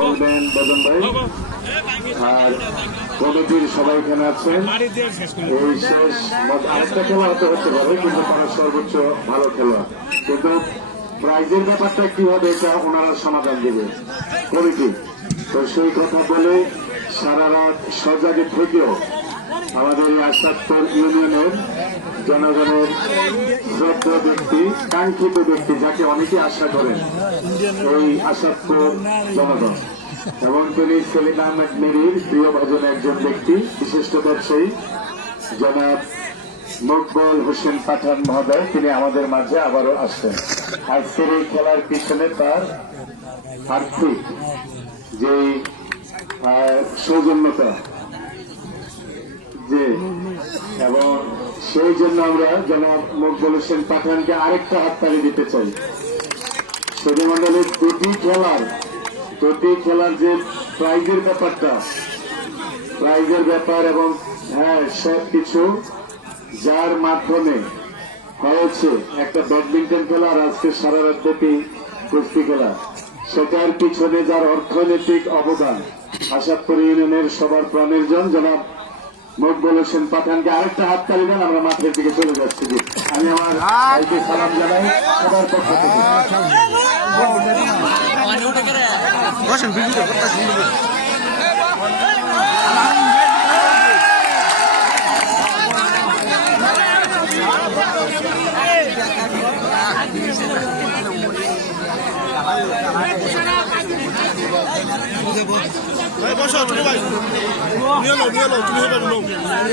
বলবেন বদন ভাই। আর প্রগতির সবাই এখানে আছেন। এই শেষ আরেকটা খেলা হতে হতে পারে কিন্তু তারা সর্বোচ্চ ভালো খেলা কিন্তু প্রাইজের ব্যাপারটা কি হবে এটা ওনারা সমাধান দেবে। কমিটি। তো সেই কথা বলে সারা রাত সজাগে থেকেও আমাদের আসাদপুর ইউনিয়নের জনগণের শ্রদ্ধা ব্যক্তি, কাঙ্ক্ষিত ব্যক্তি যাকে অনেকে আশা করেন এই আসাদপুর জনগণ। এবং তিনি সেলিম আহমেদ মেরির প্রিয় ভজন একজন ব্যক্তি, বিশিষ্ট ব্যবসায়ী, জনাব মকবল হোসেন পাঠান মহোদয়। তিনি আমাদের মাঝে আবারও আসছেন। আজকের এই খেলার পিছনে তার আর্থিক যে সৌজন্যতা। যে এবং সেই জন্য আমরা জনাব মকবুল হোসেন পাঠানকে আরেকটা হাততালি দিতে চাই। সুধীমণ্ডলের দুটি খেলার দুটি খেলার যে প্রাইজের ব্যাপারটা, প্রাইজের ব্যাপার এবং হ্যাঁ সব কিছু যার মাধ্যমে হয়েছে একটা ব্যাডমিন্টন খেলা আর আজকে সারা রাত ব্যাপী কুস্তি খেলা, সেটার পিছনে যার অর্থনৈতিক অবদান আশাদপুর ইউনিয়নের সবার প্রাণের জন, জনাব মকবুল হোসেন পাঠানকে আরেকটা হাত তালি দেন, আমরা মাঠের দিকে চলে যাচ্ছি। আমি আমার ভাইকে সালাম জানাই, সবার পক্ষ থেকে ভাই বসো ছোট ভাই। নিয়ে লো নিয়ে লো তুমি হেঁটে নো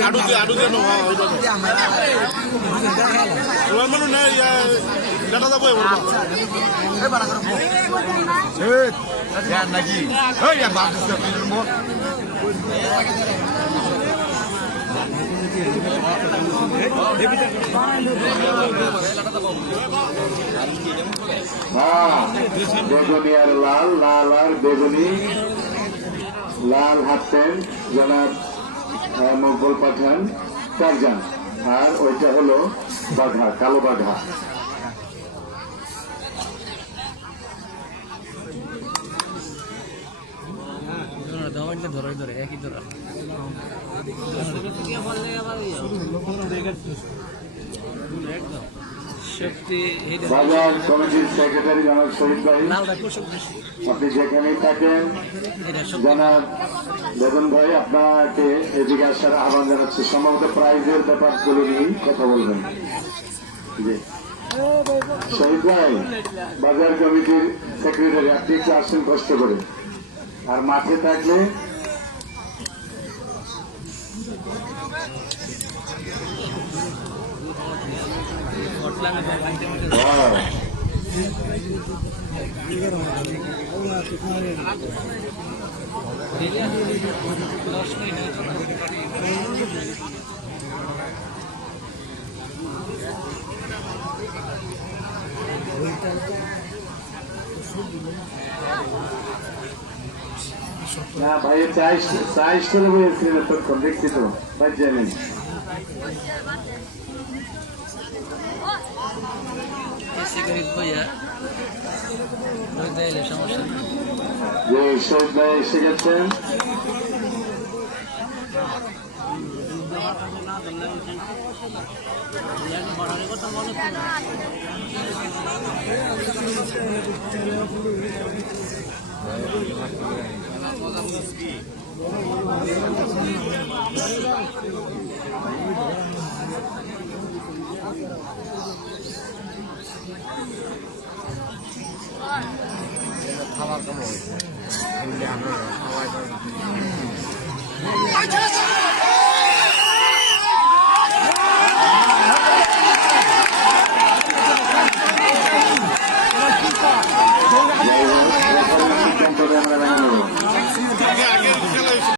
আডু দিয়ে আডু দিয়ে নো হ্যাঁ ওই বাবা তোমার মনে নেই ডাটা যাব এবার হ্যাঁ বেগুনি আর লাল লাল আর বেগুনি। লাল হাফ প্যান্ট জনাব মকবুল পাঠান চারজন আর ওইটা হলো বাঘা, কালো বাঘা। ধরে ধরে একই ধরা বাজার কমিটির সেক্রেটারি জনাব শহীদ ভাই আপনি যেখানেই থাকেন জনাব বেদন ভাই আপনাকে এদিকে আসার আহ্বান জানাচ্ছি। সম্ভবত প্রাইজের ব্যাপারগুলো নিয়েই কথা বলবেন। শহীদ ভাই বাজার কমিটির সেক্রেটারি আপনি একটু আসছেন কষ্ট করে। আর মাঠে থাকলে না ভাইয়ের চাইশ চাইশ করে বলেছিলেন এতক্ষণ দেখছি তো ভাই জানেন সিগারেট বইয়া ওই দিলে সমস্যা না যে শহীদ ভাই এসে গেছেন? আচ্ছা